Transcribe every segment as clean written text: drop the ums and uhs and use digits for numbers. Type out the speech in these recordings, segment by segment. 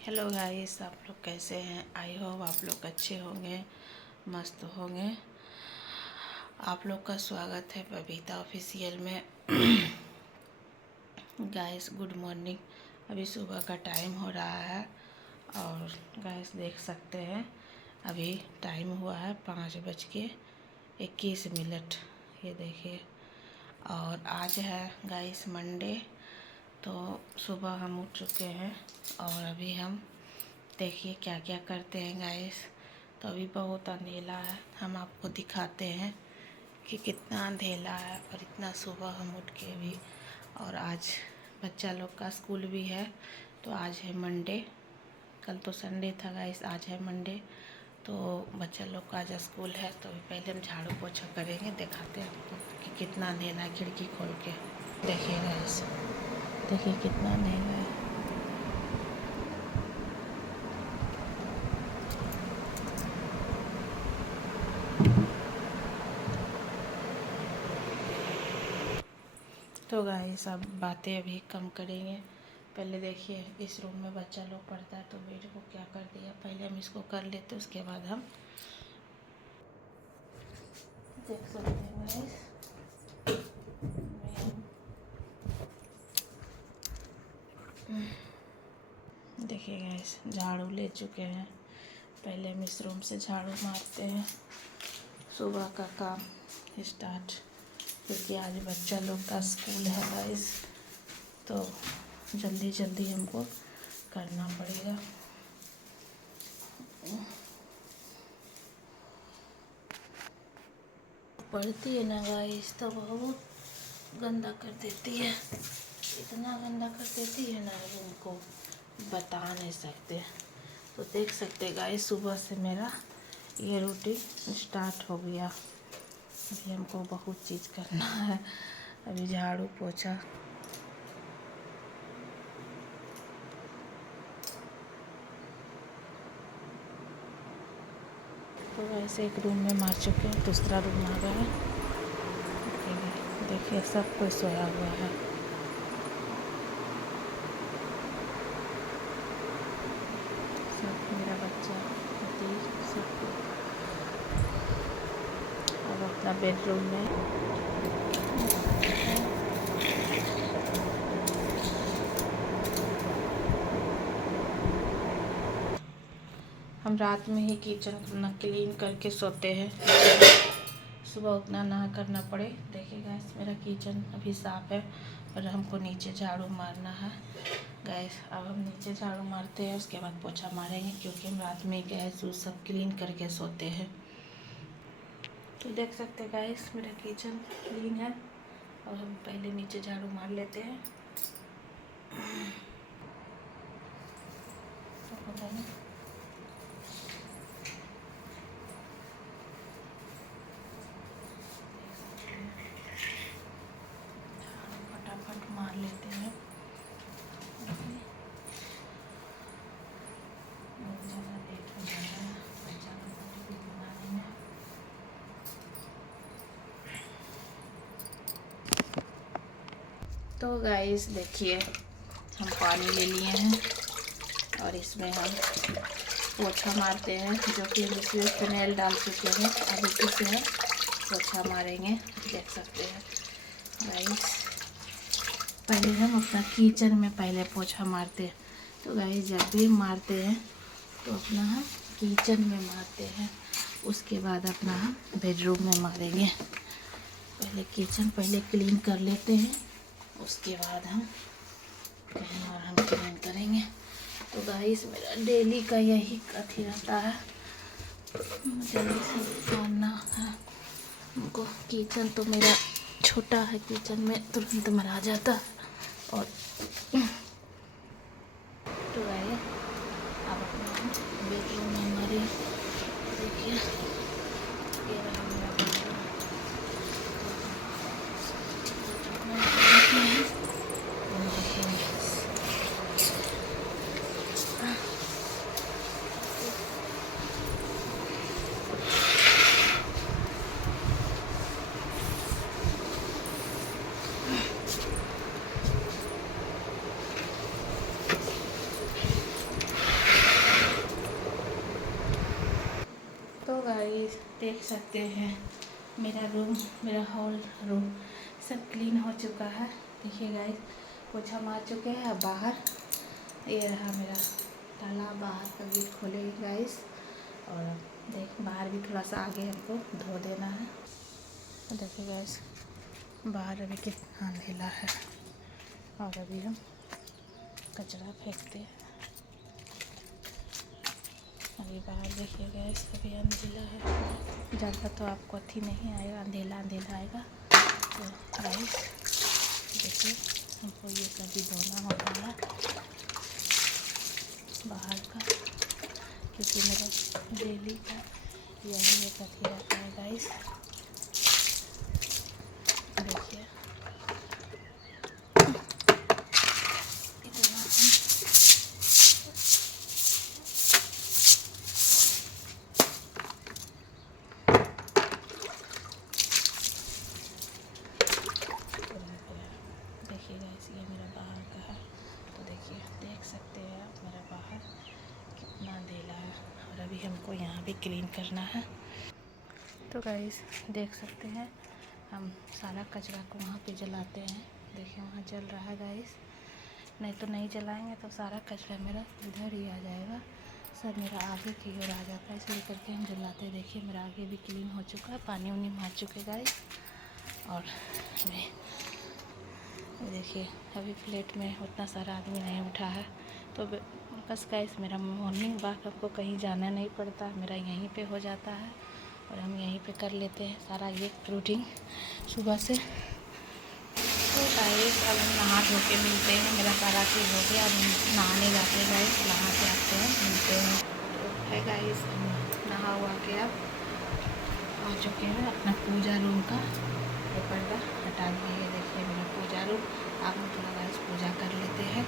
Hello guys, आप लोग कैसे हैं? आई होप आप लोग अच्छे होंगे, मस्त होंगे। आप लोग का स्वागत है बबीता ऑफिशियल में। Guys good morning. अभी सुबह का टाइम हो रहा है और गाइस देख सकते हैं अभी टाइम हुआ है 5:21। ये देखिए, और आज है गाइस मंडे। तो सुबह हम उठ चुके हैं और अभी हम देखिए क्या क्या करते हैं गाइस। तो अभी बहुत अंधेला है, हम आपको दिखाते हैं कि कितना अंधेला है। और इतना सुबह हम उठ के भी, और आज बच्चा लोग का स्कूल भी है। तो आज है मंडे, कल तो संडे था गाइस, आज है मंडे। तो बच्चा लोग का आज स्कूल है। तो अभी पहले हम झाड़ू पोछा करेंगे, दिखाते हैं आपको कि कितना अंधेला है। खिड़की खोल के देखिए गाइस, देखिए कितना अंधेला है। तो गाइस अब बातें अभी कम करेंगे। पहले देखिए इस रूम में बच्चा लोग पढ़ता है, तो बेटे को क्या कर दिया। पहले हम इसको कर लेते, उसके बाद हम देख सकते हैं गाइस। देखिए गाइस, झाड़ू ले चुके हैं। पहले हम इस रूम से झाड़ू मारते हैं, सुबह का काम स्टार्ट, क्योंकि आज बच्चा लोग का स्कूल है गाइस। तो जल्दी जल्दी हमको करना पड़ेगा। पढ़ती है ना गाइस, तो बहुत गंदा कर देती है। इतना गंदा कर देती है ना, रूम को बता नहीं सकते। तो देख सकते गाइस, सुबह से मेरा ये रूटीन स्टार्ट हो गया। अभी हमको बहुत चीज़ करना है। अभी झाड़ू पोछा, तो ऐसे एक रूम में मार चुके हैं, दूसरा रूम आ गया है। देखिए सब कोई सोया हुआ है। सब मेरा बच्चा, पति, सब अब अपना बेडरूम में। हम रात में ही किचन अपना क्लीन करके सोते हैं, सुबह उतना ना करना पड़े। देखिए गैस, मेरा किचन अभी साफ़ है और हमको नीचे झाड़ू मारना है गैस। अब हम नीचे झाड़ू मारते हैं, उसके बाद पोछा मारेंगे, क्योंकि हम रात में गैस वो सब क्लीन करके सोते हैं। तो देख सकते हैं गैस, मेरा किचन क्लीन है और हम पहले नीचे झाड़ू मार लेते हैं। तो पता नहीं फटाफट मार लेते हैं। बहुत ज़्यादा लेट हो जा रहा है, बच्चा लोग को टिफिन बनाने में। तो गाइस देखिए, हम पानी ले लिए हैं और इसमें हम पोछा मारते हैं, जो कि हम इसमें फिनाइल डाल चुके हैं। अब इसी से हम पोछा मारेंगे। देख सकते हैं गाइस, पहले हम अपना किचन में पहले पोछा मारते हैं। तो गाइस जब भी मारते हैं तो अपना हम किचन में मारते हैं, उसके बाद अपना हम बेडरूम में मारेंगे। पहले किचन पहले क्लीन कर लेते हैं, उसके बाद हम कहीं और हम क्लीन करेंगे। तो गाइस मेरा डेली का यही कथी रहता है, जल्दी से मारना है हमको। किचन तो मेरा छोटा है, किचन में तुरंत मरा जाता है। और तो गाइस अब अपना बेडरूम में हमारे देखिए ये रहा मेरा बेडरूम। देख सकते हैं मेरा रूम, मेरा हॉल रूम सब क्लीन हो चुका है। देखिए गाइस, पोछा मार चुके हैं। अब बाहर ये रहा मेरा ताला, बाहर का गेट खोले गाइस। और देख बाहर भी थोड़ा सा आगे हमको धो देना है। देखिए गाइस, बाहर अभी कितना अंधेला है और अभी हम कचरा फेंकते हैं। अभी बाहर देखिए गाइस, अभी अंधेला है, ज़्यादा तो आपको अथी नहीं आएगा, अंधेला अंधेला आएगा। तो गाइस देखिए, हमको ये सब भी धोना होता है बाहर का, क्योंकि मेरा डेली का यही एक अथी रहता है गाइस। देखिए इतना देखिए गाइस, ये मेरा बाहर का है। तो देखिए, देख सकते हैं आप मेरा बाहर कितना अंधेला है और अभी हमको यहाँ भी क्लीन करना है। तो गाइस देख सकते हैं, हम सारा कचरा को वहाँ पे जलाते हैं। देखिए वहाँ जल रहा है गाइस, नहीं तो नहीं जलाएंगे तो सारा कचरा मेरा इधर ही आ जाएगा, सब मेरा आगे की ओर आ जाता है, इसलिए करके हम जलाते हैं। देखिए मेरा आगे भी क्लीन हो चुका है, पानी उनी मार चुके गाइस। और देखिए अभी प्लेट में उतना सारा आदमी नहीं उठा है। तो बस गाइस, मेरा मॉर्निंग वॉक आपको कहीं जाना नहीं पड़ता, मेरा यहीं पे हो जाता है और हम यहीं पे कर लेते हैं सारा ये रूटीन सुबह से। तो गाइस अब हम नहा धो के मिलते हैं, मेरा सारा चीज़ हो गया, अब हम नहाने जाते हैं गाइस, नहा के आते हैं, मिलते हैं। तो है गाइस, हम नहा हुआ के अब आ चुके हैं अपना पूजा रूम का ये पर्दा हटा दिए। ये देखिए मेरा पूजा रूम, आप हम थोड़ा गाइस पूजा कर लेते हैं,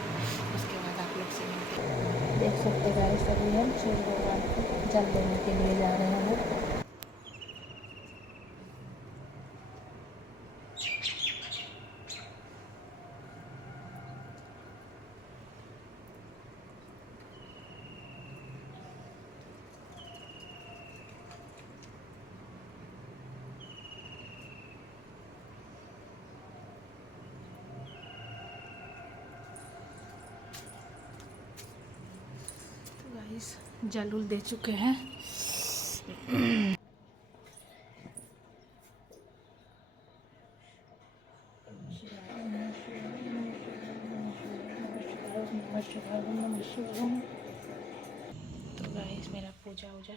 उसके बाद आप लोग से मिलते हैं। देख सकते हैं गाइस, अभी हम सूर्य भगवान को जल देने के लिए जा रहे हैं। जल उल दे चुके हैं। तो गाइस मेरा पूजा वूजा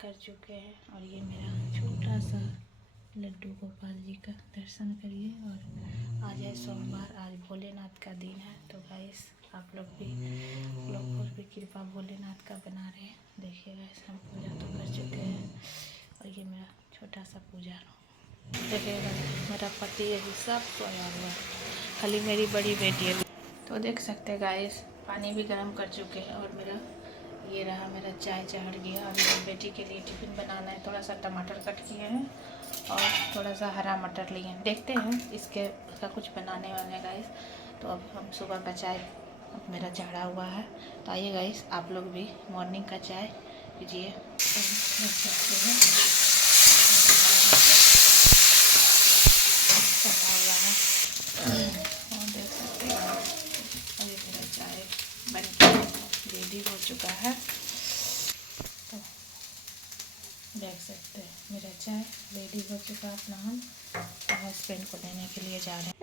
कर चुके हैं और ये मेरा छोटा सा लड्डू गोपाल जी का दर्शन करिए। और आज है सोमवार, आज भोलेनाथ का दिन है। तो गाइस आप लोग पर भी कृपा भोलेनाथ का बना रहे हैं। देखिए गाइस, हम पूजा तो कर चुके हैं और ये मेरा छोटा सा पूजा। देखिएगा मेरा पति अभी सब सोया हुआ है, खाली मेरी बड़ी बेटी है। तो देख सकते हैं गाइस, पानी भी गर्म कर चुके हैं और मेरा ये रहा, मेरा चाय चढ़ गया। अभी मेरी बेटी के लिए टिफ़िन बनाना है, थोड़ा सा टमाटर कट किए हैं और थोड़ा सा हरा मटर लिए हैं, देखते हैं इसका कुछ बनाने वाले हैं गाइस। तो अब हम सुबह का चाय मेरा चढ़ा हुआ है। तो आइए गाइस, आप लोग भी मॉर्निंग का चाय पीजिए। देख सकते हैं चढ़ा हुआ है और देख सकते हैं अभी मेरा चाय बन के रेडी हो चुका है। तो देख सकते हैं मेरा चाय रेडी हो चुका है। अपना हम हस्बैंड को देने के लिए जा रहे हैं।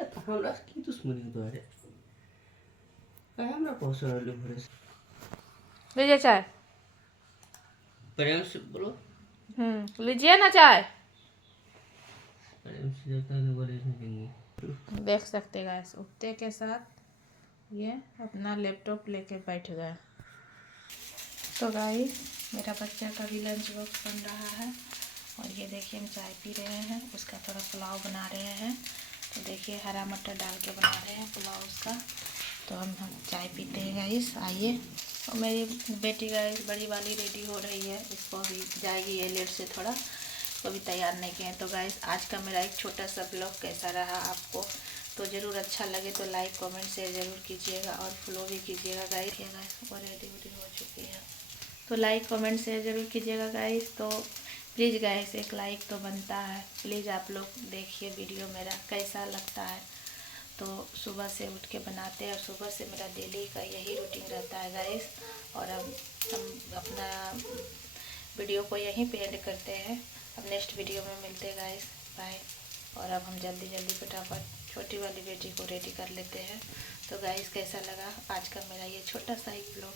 लीजिए चाय, प्रेम से बोलो। लीजिए ना चाय। प्रेम से बोलेंगे। देख सकते गाइस, उठते के साथ ये अपना लैपटॉप लेके बैठ गया। तो गाइस मेरा बच्चा का भी लंच बॉक्स बन रहा है और ये देखिए हम चाय पी रहे हैं, उसका थोड़ा पुलाव बना रहे हैं। तो देखिए हरा मटर डाल के बना रहे हैं पुलाव उसका। तो हम चाय पीते हैं गाइस, आइए। और मेरी बेटी गाइस बड़ी वाली रेडी हो रही है, इसको अभी जाएगी ये लेट से, थोड़ा को भी तैयार नहीं किए हैं। तो गाइस आज का मेरा एक छोटा सा ब्लॉग कैसा रहा आपको, तो ज़रूर अच्छा लगे तो लाइक कमेंट शेयर ज़रूर कीजिएगा और फॉलो भी कीजिएगा गाइस। वो रेडी हो चुकी है, तो लाइक कमेंट शेयर ज़रूर कीजिएगा गाइस। तो प्लीज़ गाइस एक लाइक तो बनता है। प्लीज़ आप लोग देखिए वीडियो मेरा कैसा लगता है। तो सुबह से उठ के बनाते हैं और सुबह से मेरा डेली का यही रूटीन रहता है गाइस। और अब हम अपना वीडियो को यहीं पे एंड करते हैं। अब नेक्स्ट वीडियो में मिलते हैं गाइस। बाय। और अब हम जल्दी जल्दी फटाफट छोटी वाली बेटी को रेडी कर लेते हैं। तो गाइस कैसा लगा आज का मेरा ये छोटा सा ही ब्लॉग।